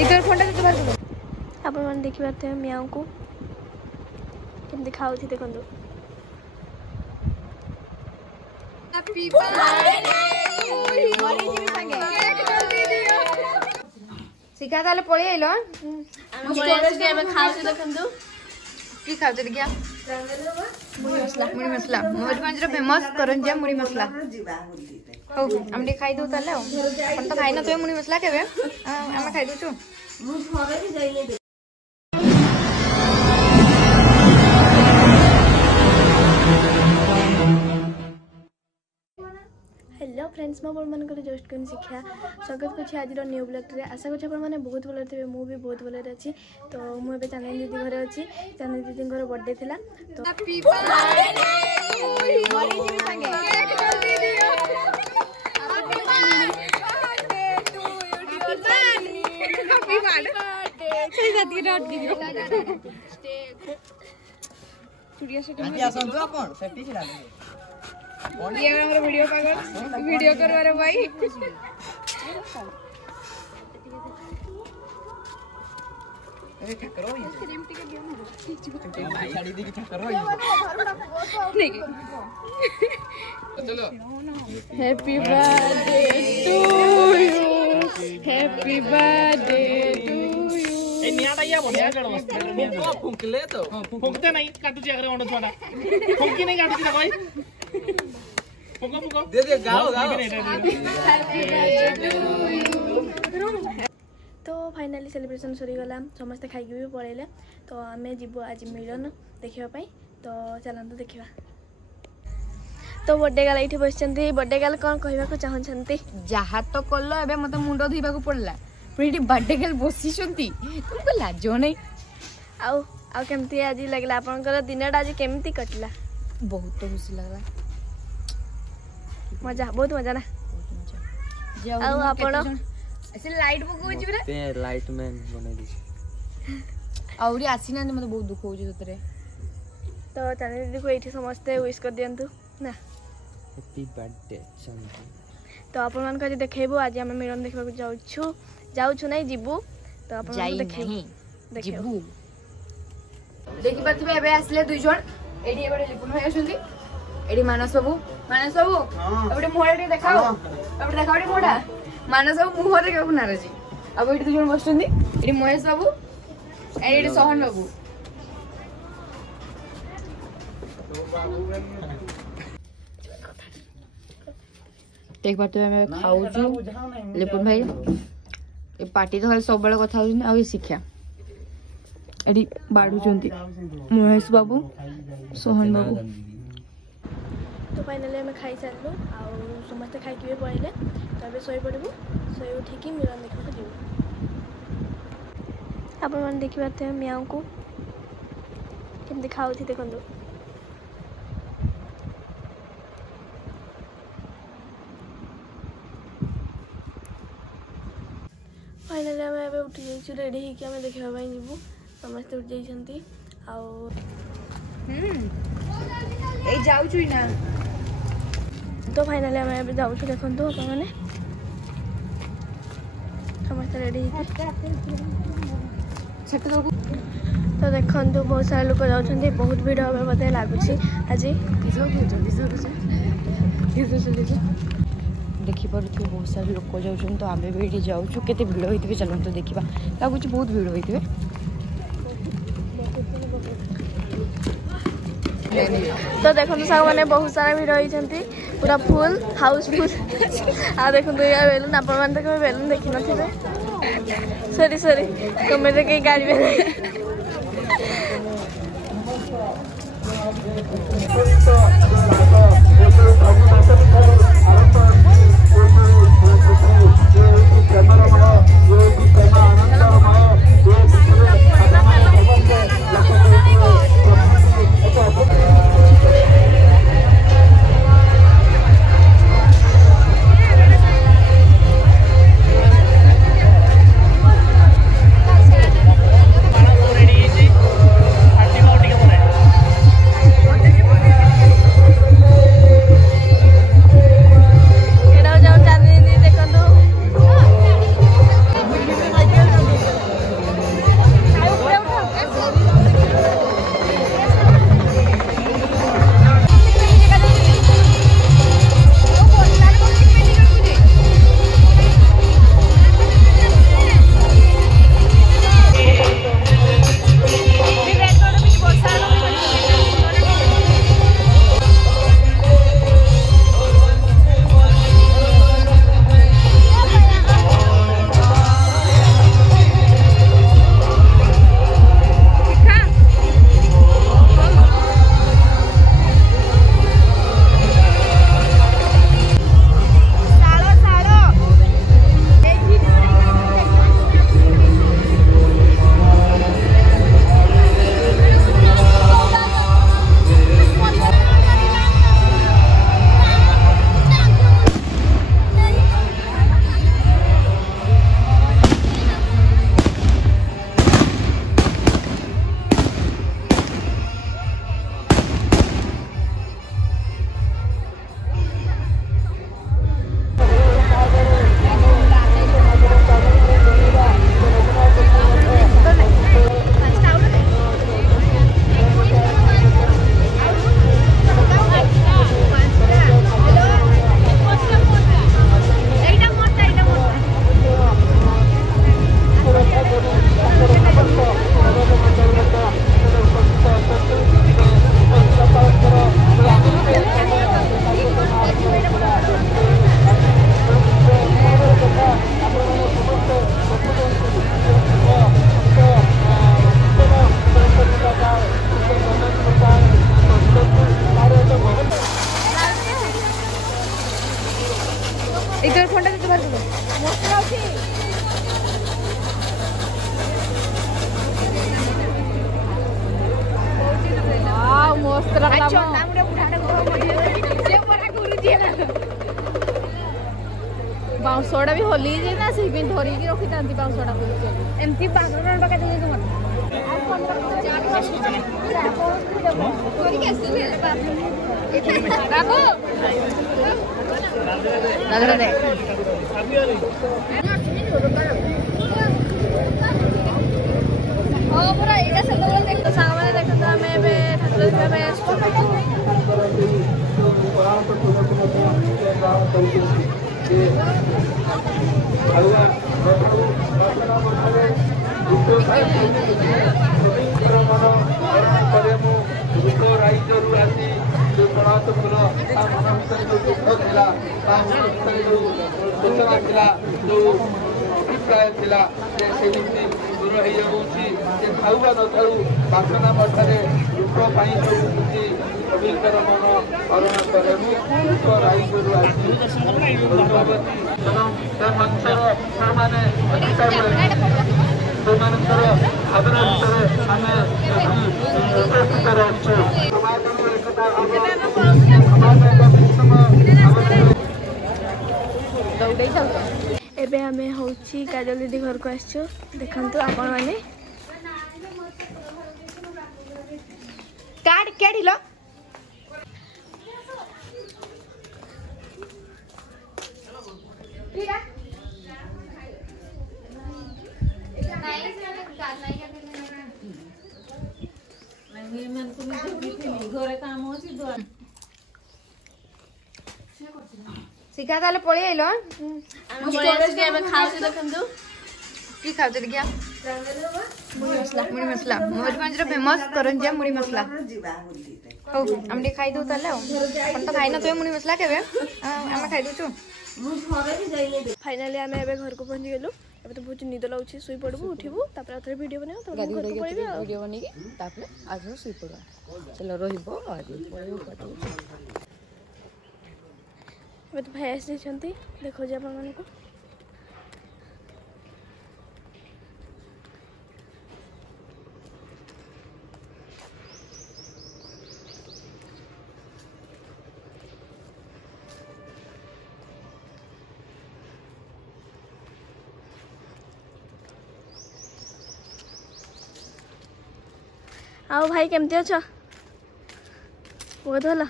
इधर फोनटा तो बाहर कर आप मन देखि पाते हैं मियाओ को केम दिखाउ थी देखंदो हैप्पी बर्थडे मरी जी संगे केक कर दी दियो सिखा ताले पळी आइलो हम स्टोरेज के में खाउ थी देखंदो की खाउ थी क्या मुड़ी मसला मयूरभंज रो फेमस करंजिया मुड़ी मसला हो हम दे खाई दो ताले अपन तो खाई ना तो मुड़ी मसला केबे हम खाई दो छु मु घरे भी जाइले हेलो फ्रेंड्स मो मन जस्ट कौन शिक्षा स्वागत कर आज न्यू ब्लॉग रे आशा कर मैंने बहुत भल थे मुझे बहुत भल अच्छी तो मुझे चांदनी दीदी घर अच्छी चांदनी दीदी बर्थडे थिला तो हैप्पी बर्थडे मरी जी संगे केक कर दी दियो happy birthday to you happy birthday सही जाती है डॉट दियो चुड़िया से आज आसन तो अपन सेफ्टी चला दे ये हमारा वीडियो पागल वीडियो करवा रे भाई अरे क्या करो ये क्रीम टिके दियो ना साड़ी दी की करो ये नहीं चलो happy birthday to you happy birthday to you ए नियाटा या बढ़िया कर मस्त फूंक ले तो फूंकते नहीं काटू ची अगर ओंड छोड़ा फूंकी नहीं काटू ची भाई फूंको फूंको दे दे गाओ गाओ तो फाइनली सेलिब्रेशन सरी गला समस्त खाइकी भी पळेले तो आमे जीवो आज मिलन देखिबा पई तो चलंतु देखिबा तो बर्थडे गाल एठी बसचंती बर्थडे गाल कोन कहबा को चाहन छंती जहा तो करलो एबे मते मुंडो धइबा को पड़ला प्रीटी बर्थडे गाल बसिचंती तुमको लाजो नै आउ आउ केमती आज लागला आपनकर दिनडा आज केमती कटला बहुत खुशी लागला मजा बहुत मजा ना आउ आपण ऐसे लाइट पको छी रे ते लाइट मैन बने दी औरी आसी ना मते बहुत दुख हो छी ततरे तो चांदनी दीदी को एठी समस्त विश कर दियंतु ना हैप्पी बर्थडे चांदनी तो आपण मान को देखेबो आज हम मिलन देखबा को जाउछु नै जीबू तो आपण देखे नहीं जीबू देखि पथिबे एबे आसले दुई जण एडी एबे लिपुन होय आछंती एडी मानस बाबू एबे मोहडे देखाओ एबे देखाओ एडी मोडा मानस बाबू मुह देखा नाराजी अब एडी दुई जण बसचंती एडी महेश बाबू एडी सोहन बाबू एक बार तो मैं खाऊ छु लिपुन भाई ए पार्टी तो खाली सब बेले कथा होछ आ शिक्षा एडी बाडू चंती महेश बाबू सोहन बाबू तो फाइनली हमें खाई सारू आ समस्त खाइकी भी पड़े तो अभी शोई पड़ू शोई उठिकी मिलन देखा जीव आप देखी पाते हैं मियाओ को केम दिखाऊ थी देखो फाइनली आम ए उठी जाइए रेडी होकर आम देखा जीवु समस्ते उठी जाइए ना तो फाइनली आम ए जाऊँ देखो आपने समस्त रेडी तो देखो बहुत सारा लोग जाऊँ बहुत भीड़ हमें बोधे लगुच आज देखिपुर बहुत सारे लोक जाऊँ तो आम भी ये जाऊँ केते भीड़ होते चलते देखा लगुच बहुत भीड़ होते तो देखो साग मैंने बहुत सारा भीड़ होती पूरा फुल हाउसफुल आ देखो बेलून आप बेलून देखी न सॉरी सॉरी तुम तो कहीं गाड़ी में बाउंसड़ा भी होली ना से धरिकी रखी था बाउंसड़ा एमती बांगड़ पका बासना मठे दुख पवित्र मन करुणा करे राइजरू आसी एबे हमें होची काजल दीदी घर को आसछु देखंतु आपण माने काट क्या ढिलो शिखा ताले पळी आइलो खाऊ देखंतु की खाऊ देखिया मुड़ी मसला मयूरभंज रो फेमस करंजिया मुड़ी मसला हो हम खाई दो ताले अपन तो खाई ना तो मुड़ी मसला केबे हम खाई दो फाइनली आम ए घर को पहुंची गलु अब तो बहुत निद लगुच शुई पड़बू उठबू तापर वीडियो बनाबो गाड़ी वीडियो बनी के तापर आज शुई पड़बा चलो रहिबो आज अब तो भाई आसी देखो जे अपन को आओ भाई केमती अछ बहुत भला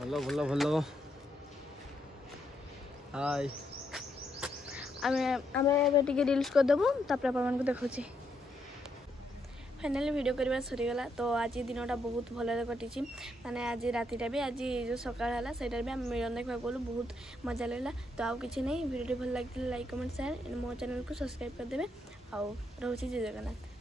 भलो भलो भलो हाय आमे टिके रील्स कर देबो तापर अपन मन को देखौची फाइनली वीडियो करबा सरी गला तो आज दिनटा बहुत भले कटिची माने आज रातिटा भी आज जो सकाळ हला सेटा भी हम मिलन देखबा बोलू बहुत मजा लेला तो आउ किछि नै वीडियो भल लागिले लाइक कमेंट शेयर मो चैनल को सब्सक्राइब कर देबे आउ रहउची जय जगन्नाथ।